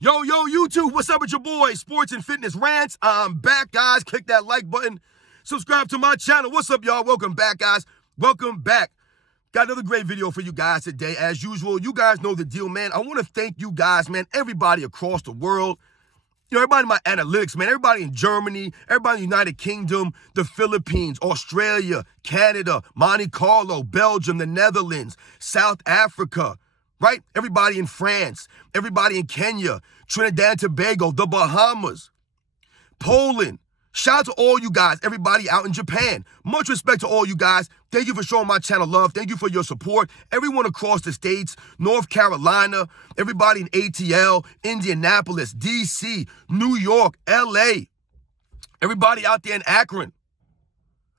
Yo, YouTube, what's up with your boy, Sports and Fitness Rants? I'm back, guys. Click that like button. Subscribe to my channel. What's up, y'all? Welcome back, guys. Welcome back. Got another great video for you guys today. As usual, you guys know the deal, man. I want to thank you guys, man, everybody across the world. Everybody in my analytics, man, everybody in Germany, everybody in the United Kingdom, the Philippines, Australia, Canada, Monte Carlo, Belgium, the Netherlands, South Africa, right? Everybody in France, everybody in Kenya, Trinidad and Tobago, the Bahamas, Poland. Shout out to all you guys, everybody out in Japan. Much respect to all you guys. Thank you for showing my channel love. Thank you for your support. Everyone across the states, North Carolina, everybody in ATL, Indianapolis, DC, New York, LA, everybody out there in Akron.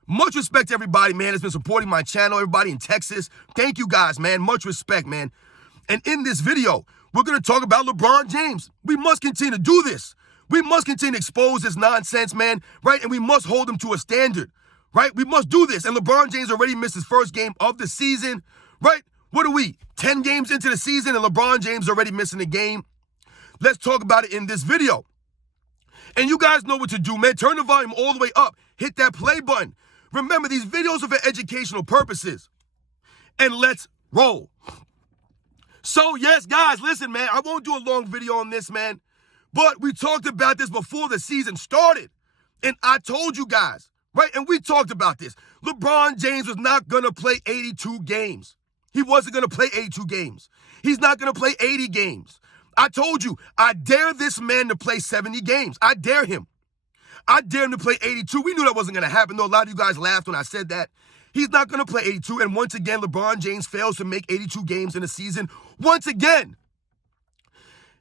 Much respect to everybody, man, that's been supporting my channel. Everybody in Texas. Thank you guys, man. Much respect, man. And in this video, we're going to talk about LeBron James. We must continue to do this. We must continue to expose this nonsense, man, right? And we must hold him to a standard, right? We must do this. And LeBron James already missed his first game of the season, right? What are we, 10 games into the season and LeBron James already missing a game? Let's talk about it in this video. And you guys know what to do, man. Turn the volume all the way up. Hit that play button. Remember, these videos are for educational purposes. And let's roll. So, yes, guys, listen, man, I won't do a long video on this, man. But we talked about this before the season started. And I told you guys, right? And we talked about this. LeBron James was not going to play 82 games. He wasn't going to play 82 games. He's not going to play 80 games. I told you, I dare this man to play 70 games. I dare him. I dare him to play 82. We knew that wasn't going to happen, though. A lot of you guys laughed when I said that. He's not going to play 82. And once again, LeBron James fails to make 82 games in a season. Once again.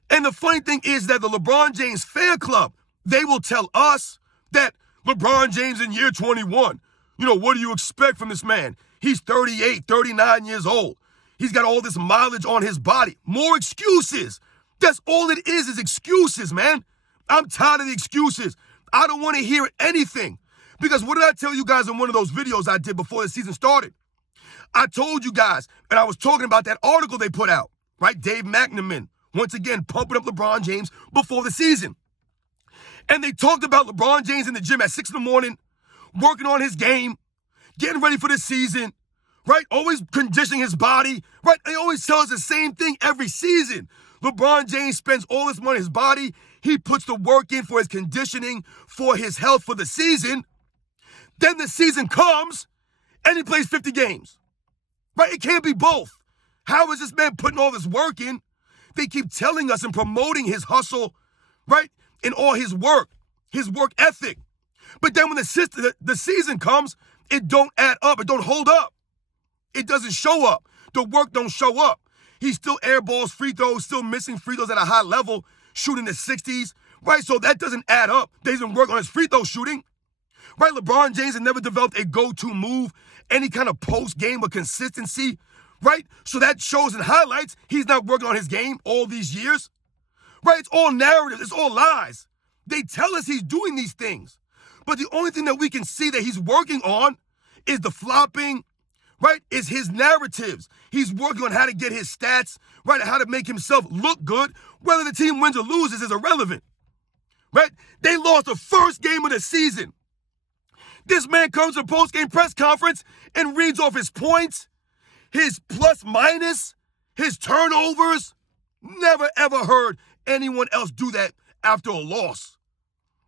And the funny thing is that the LeBron James fan club, they will tell us that LeBron James in year 21, what do you expect from this man? He's 38, 39 years old. He's got all this mileage on his body. More excuses. That's all it is excuses, man. I'm tired of the excuses. I don't want to hear anything. Because what did I tell you guys in one of those videos I did before the season started? I told you guys, and I was talking about that article they put out, right? Dave McNamara. Once again, pumping up LeBron James before the season. And they talked about LeBron James in the gym at 6 in the morning, working on his game, getting ready for the season, right? Always conditioning his body, right? They always tell us the same thing every season. LeBron James spends all this money on his body. He puts the work in for his conditioning, for his health for the season. Then the season comes, and he plays 50 games, right? It can't be both. How is this man putting all this work in? They keep telling us and promoting his hustle, right? And all his work ethic. But then when the season comes, it don't add up. It don't hold up. It doesn't show up. The work don't show up. He still airballs free throws, still missing free throws at a high level, shooting the 60s, right? So that doesn't add up. They didn't work on his free throw shooting, right? LeBron James has never developed a go-to move, any kind of post-game or consistency, right? So that shows and highlights he's not working on his game all these years, right? It's all narrative. It's all lies. They tell us he's doing these things. But the only thing that we can see that he's working on is the flopping, right? Is his narratives. He's working on how to get his stats, right? How to make himself look good. Whether the team wins or loses is irrelevant, right? They lost the first game of the season. This man comes to a post-game press conference and reads off his points, his plus minus, his turnovers. Never ever heard anyone else do that after a loss.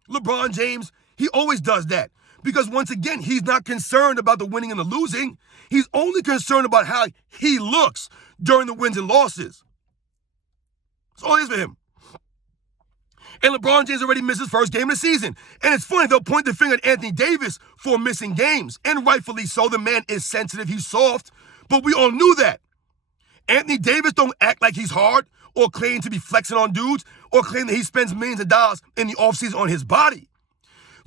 LeBron James, he always does that. Because once again, he's not concerned about the winning and the losing. He's only concerned about how he looks during the wins and losses. That's all it is for him. And LeBron James already missed his first game of the season. And it's funny, they'll point the finger at Anthony Davis for missing games. And rightfully so, the man is sensitive, he's soft. But we all knew that. Anthony Davis don't act like he's hard or claim to be flexing on dudes or claim that he spends millions of dollars in the offseason on his body.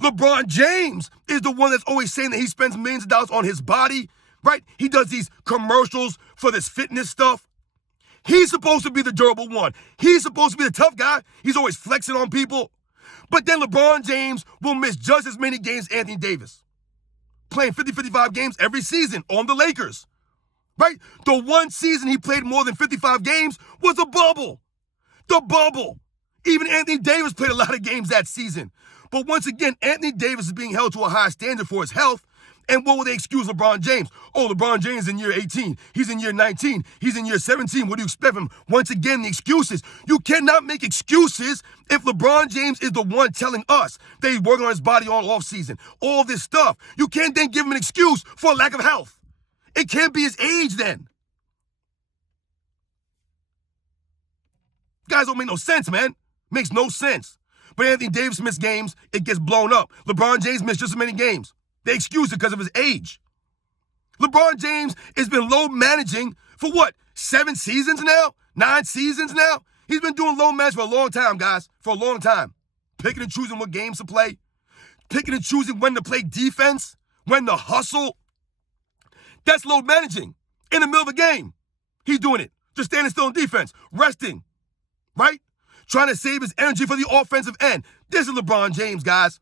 LeBron James is the one that's always saying that he spends millions of dollars on his body, right? He does these commercials for this fitness stuff. He's supposed to be the durable one. He's supposed to be the tough guy. He's always flexing on people. But then LeBron James will miss just as many games as Anthony Davis, playing 50, 55 games every season on the Lakers. Right? The one season he played more than 55 games was a bubble. The bubble. Even Anthony Davis played a lot of games that season. But once again, Anthony Davis is being held to a high standard for his health. And what will they excuse LeBron James? Oh, LeBron James in year 18. He's in year 19. He's in year 17. What do you expect from him? Once again, the excuses. You cannot make excuses if LeBron James is the one telling us that he's working on his body all offseason. All this stuff. You can't then give him an excuse for a lack of health. It can't be his age then. Guys don't make no sense, man. Makes no sense. But Anthony Davis missed games. It gets blown up. LeBron James missed just as many games. They excuse it because of his age. LeBron James has been low managing for what? 7 seasons now? 9 seasons now? He's been doing low management for a long time, guys. For a long time. Picking and choosing what games to play. Picking and choosing when to play defense. When to hustle. That's low managing. In the middle of a game. He's doing it. Just standing still in defense. Resting. Right? Trying to save his energy for the offensive end. This is LeBron James, guys.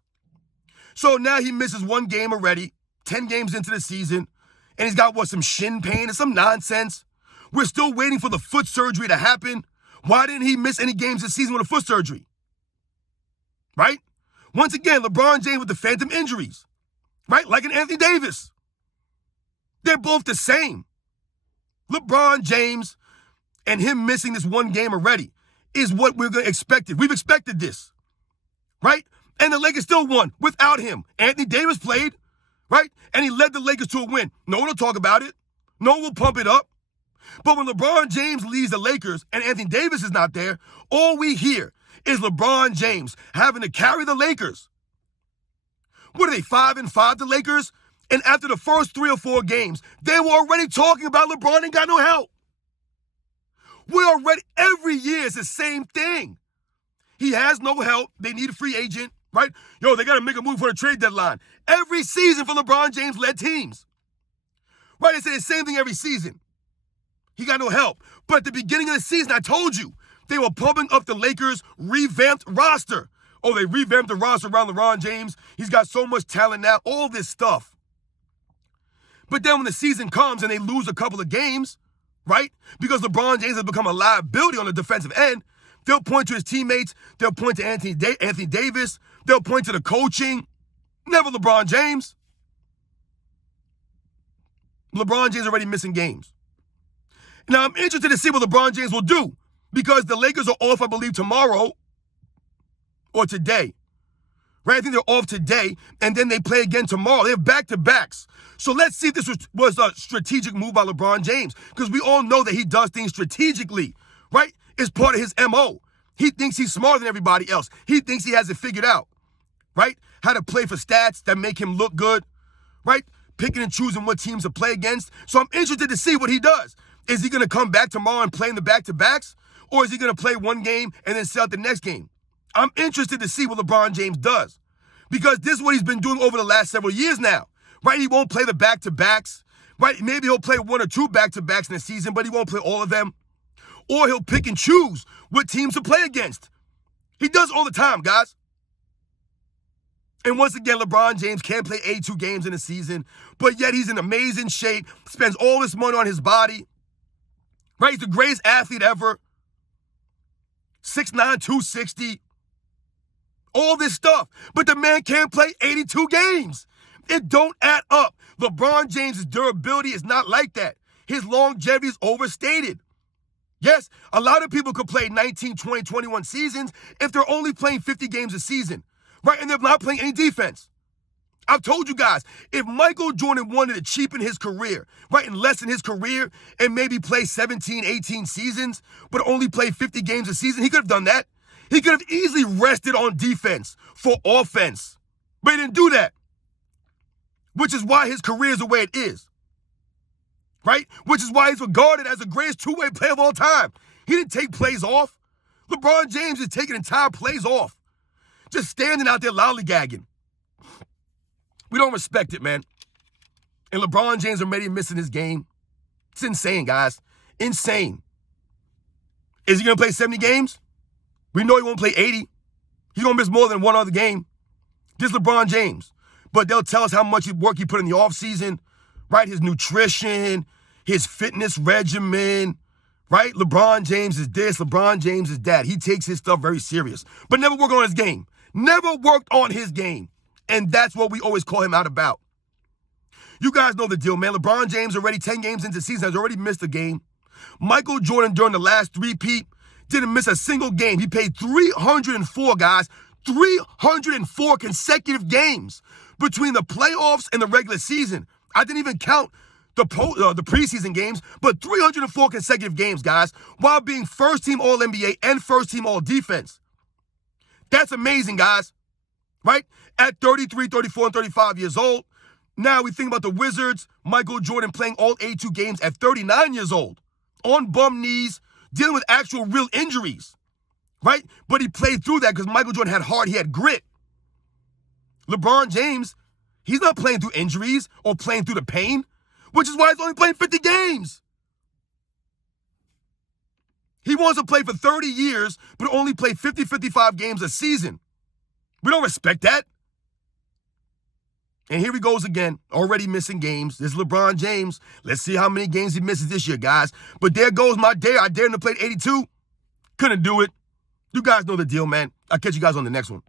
So now he misses 1 game already, 10 games into the season, and he's got, some shin pain and some nonsense. We're still waiting for the foot surgery to happen. Why didn't he miss any games this season with a foot surgery? Right? Once again, LeBron James with the phantom injuries. Right? Like an Anthony Davis. They're both the same. LeBron James and him missing this 1 game already is what we're going to expect. We've expected this. Right? And the Lakers still won without him. Anthony Davis played, right? And he led the Lakers to a win. No one will talk about it. No one will pump it up. But when LeBron James leaves the Lakers and Anthony Davis is not there, all we hear is LeBron James having to carry the Lakers. What are they, 5-5, the Lakers? And after the first 3 or 4 games, they were already talking about LeBron ain't got no help. Every year is the same thing. He has no help. They need a free agent. Right? Yo, they got to make a move for the trade deadline. Every season for LeBron James-led teams. Right? They say the same thing every season. He got no help. But at the beginning of the season, I told you, they were pumping up the Lakers' revamped roster. Oh, they revamped the roster around LeBron James. He's got so much talent now. All this stuff. But then when the season comes and they lose a couple of games, right? Because LeBron James has become a liability on the defensive end, they'll point to his teammates. They'll point to Anthony Davis. They'll point to the coaching. Never LeBron James. LeBron James already missing games. Now, I'm interested to see what LeBron James will do because the Lakers are off, I believe, tomorrow or today. Right? I think they're off today, and then they play again tomorrow. They have back-to-backs. So let's see if this was a strategic move by LeBron James because we all know that he does things strategically, right? It's part of his MO. He thinks he's smarter than everybody else. He thinks he has it figured out, right? How to play for stats that make him look good, right? Picking and choosing what teams to play against. So I'm interested to see what he does. Is he going to come back tomorrow and play in the back-to-backs? Or is he going to play 1 game and then sell out the next game? I'm interested to see what LeBron James does. Because this is what he's been doing over the last several years now, right? He won't play the back-to-backs, right? Maybe he'll play 1 or 2 back-to-backs in the season, but he won't play all of them. Or he'll pick and choose what teams to play against. He does all the time, guys. And once again, LeBron James can't play 82 games in a season, but yet he's in amazing shape, spends all this money on his body, right? He's the greatest athlete ever. 6'9", 260. All this stuff. But the man can't play 82 games. It don't add up. LeBron James' durability is not like that. His longevity is overstated. Yes, a lot of people could play 19, 20, 21 seasons if they're only playing 50 games a season, right? And they're not playing any defense. I've told you guys, if Michael Jordan wanted to cheapen his career, right, and lessen his career and maybe play 17, 18 seasons, but only play 50 games a season, he could have done that. He could have easily rested on defense for offense, but he didn't do that, which is why his career is the way it is. Right? Which is why he's regarded as the greatest two-way player of all time. He didn't take plays off. LeBron James is taking entire plays off. Just standing out there lollygagging. We don't respect it, man. And LeBron James already missing his game. It's insane, guys. Insane. Is he going to play 70 games? We know he won't play 80. He's going to miss more than 1 other game. This is LeBron James. But they'll tell us how much work he put in the offseason. Right, his nutrition, his fitness regimen, right? LeBron James is this, LeBron James is that. He takes his stuff very serious, but never worked on his game. Never worked on his game. And that's what we always call him out about. You guys know the deal, man. LeBron James already 10 games into the season has already missed a game. Michael Jordan during the last three-peat didn't miss a single game. He played 304, guys. 304 consecutive games between the playoffs and the regular season. I didn't even count the preseason games, but 304 consecutive games, guys, while being first-team All-NBA and first-team All-Defense. That's amazing, guys, right? At 33, 34, and 35 years old. Now we think about the Wizards, Michael Jordan playing all 82 games at 39 years old, on bum knees, dealing with actual real injuries, right? But he played through that because Michael Jordan had heart, he had grit. LeBron James, he's not playing through injuries or playing through the pain, which is why he's only playing 50 games. He wants to play for 30 years, but only play 50, 55 games a season. We don't respect that. And here he goes again, already missing games. This is LeBron James. Let's see how many games he misses this year, guys. But there goes my dare. I dared him to play 82. Couldn't do it. You guys know the deal, man. I'll catch you guys on the next one.